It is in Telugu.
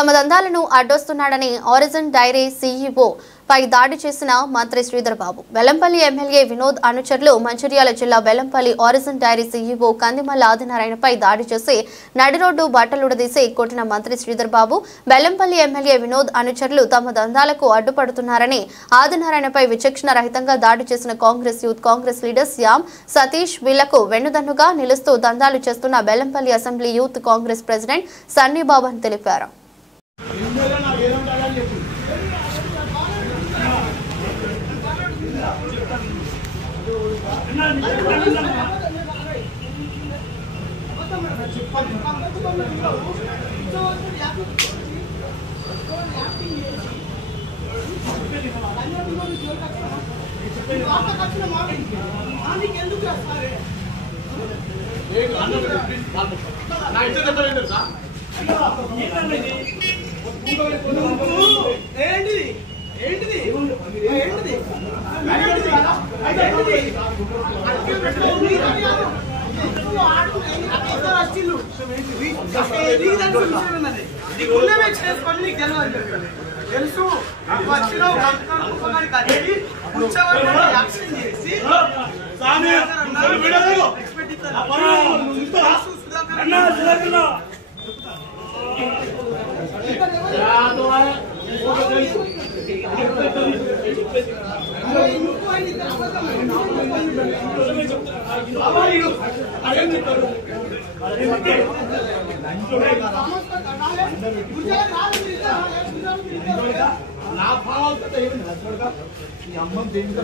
తమ దందాలను అడ్డొస్తున్నాడని ఆరిజిన్ డైరీ సీఈఓ పై దాడి చేసిన మంత్రి శ్రీధర్ బాబు. బెల్లంపల్లి ఎమ్మెల్యే వినోద్ అనుచరులు మంచిర్యాల జిల్లా Bellampalli origin dairy CEO Kandimalla ఆదినారాయణపై దాడి చేసి నడిరోడ్డు బట్టలుడదీసి కొట్టిన మంత్రి శ్రీధర్ బాబు, బెల్లంపల్లి ఎమ్మెల్యే వినోద్ అనుచరులు తమ దందాలకు అడ్డుపడుతున్నారని ఆదినారాయణపై విచక్షణ రహితంగా దాడి చేసిన కాంగ్రెస్ యూత్ కాంగ్రెస్ లీడర్స్ యామ్ సతీష్ వీళ్లకు వెన్నుదన్నుగా నిలుస్తూ దందాలు చేస్తున్న Bellampalli assembly youth Congress president Sunny Baban తెలిపారు. తెలుసు వచ్చిన నా భావాలతో ఈ అమ్మం దేనితో